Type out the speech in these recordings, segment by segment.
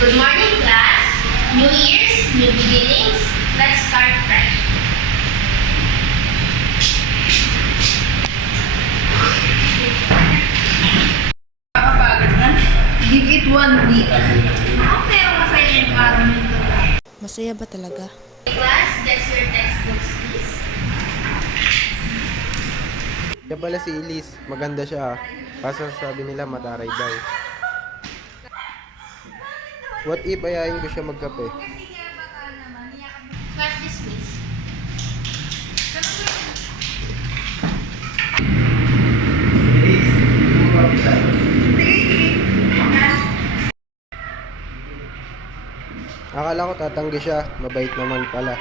Good morning, class. New Year's, new beginnings. Let's start fresh. Nakakapagod na. Give it 1 week. Pero masaya yung araw nito. Masaya ba talaga? Class, that's your textbooks, please. Kaya pala si Elise, maganda siya. Kaso sabi nila mataray daw. What if ayayin ko siya magkape? Class dismiss. Akala ko tatanggi siya, mabait naman pala.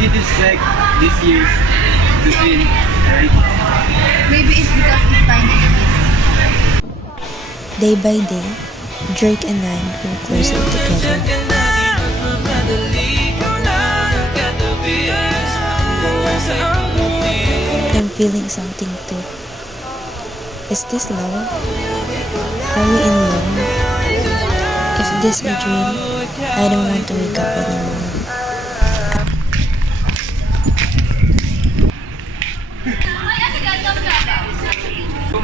We did expect this year to win, right? Maybe it's because it's time it is. Day by day, Drake and I grew closer together. I'm feeling something too. Is this love? Are we in love? If this a dream, I don't want to wake up anymore.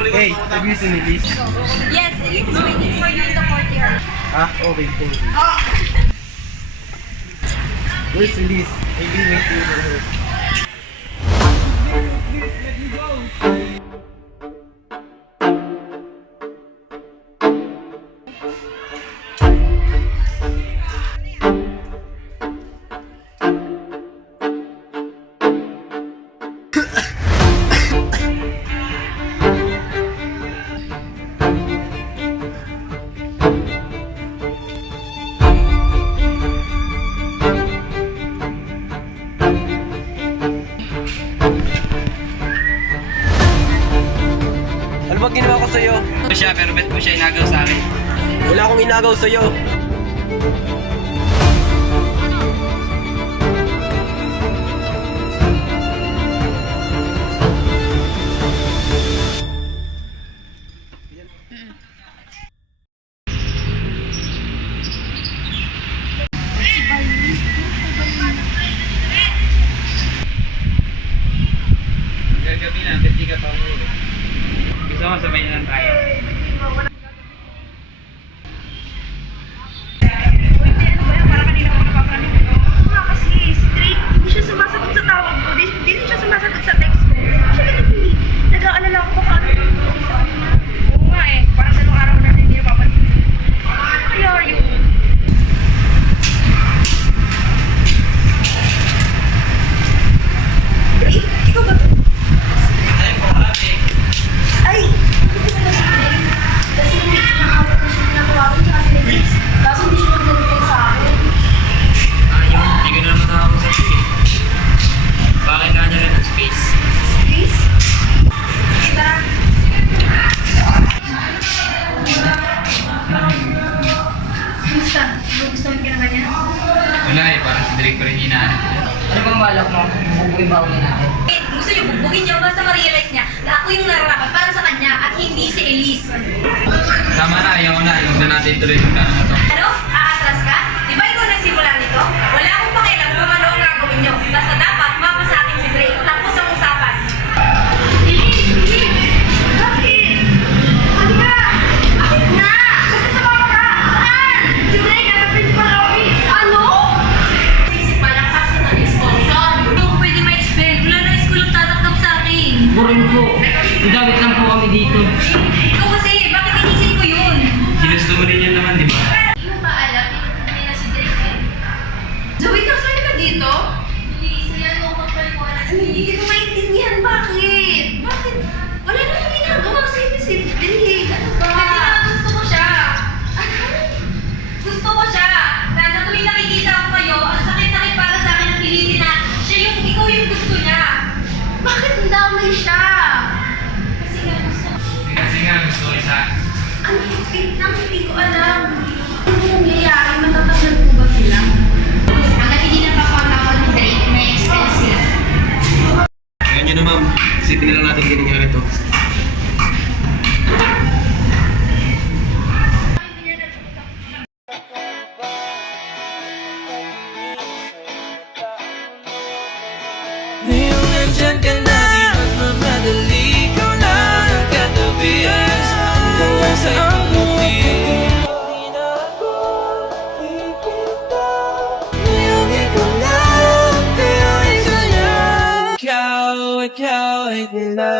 Hey, have you seen Elise? Yes, Elise is waiting for you in the courtyard. Ah, okay, thank you. Where's Elise? I've been waiting for her. Ano ba ginawa ko sa'yo? Ito siya, pero ba't mo siya inagaw sa akin? Wala akong inagaw sa'yo. Gagabi na, ba't di ka pa umuwi? Gusto mo sabay na lang tayo? Kasi si Drake, hindi siya sumasagot sa tawag ko. Hindi siya sumasagot sa text ko. Siya ganun. Nag-aalala ako baka ano yung tawag sa kanya. Oo nga eh. Parang dalawang araw na hindi napapansin. Ano kaya yun? Drake? Ikaw ba to? Ay, po, ate. Ay! Bakit ko na si Drake? Kasi nakawat na siya pinatawagan sa akin ni Drake. Kaso hindi siya nag-reply sa akin. Ayun, hindi ko na naman nakakausap siya. Bakit nga niya rin ng space? Please? Kita. Kumusta? Gugustuhin ka na ba niya? Wala eh, parang si Drake pa rin hinahanap niya. Ano bang balak mo? Bubugin ba ulit natin? Gusto niyo bugbugin niyo basta ma-realize niya na ako yung nararapat para sa kanya at hindi si Elise. Tama na, ayaw na. Huwag na natin tuloy yung plano na to. Ano? Aatras ka? Di ba ikaw nagsimula nito? Wala akong pakialam kung ano ang gagawin niyo. Basta dapat mapa sa akin si Drake. Tapos ang usapan. Elise! Elise! Bakit? Halika! Bakit na? Basta sa mga ka! Saan? Si Drake at the principal office. Ano? Principal ang kaso ng expulsion. Hindi ko pwede ma-expel. Wala na school ang tatanggap sa akin. Burin po. Idawit lang po kami dito. Ikaw kasi, bakit inisip ko yun? Ginusto mo rin yun naman, di ba? Hindi mo ba alam, pinagpapin na si Drake eh. Zoe, kasali ka dito? Please, yan mo magpaliwanag. Hindi ko maintindihan bakit. Bakit? Wala naman ginagawa si Drake. Ano ba? Kasi nga gusto ko siya. Gusto ko siya. nandyan ka na, di magmamadali. Ikaw na ang katabi, hanggang sa ang muti. Di na ako pipinta, ngayong ikaw na ang kaya. Ikaw ay na.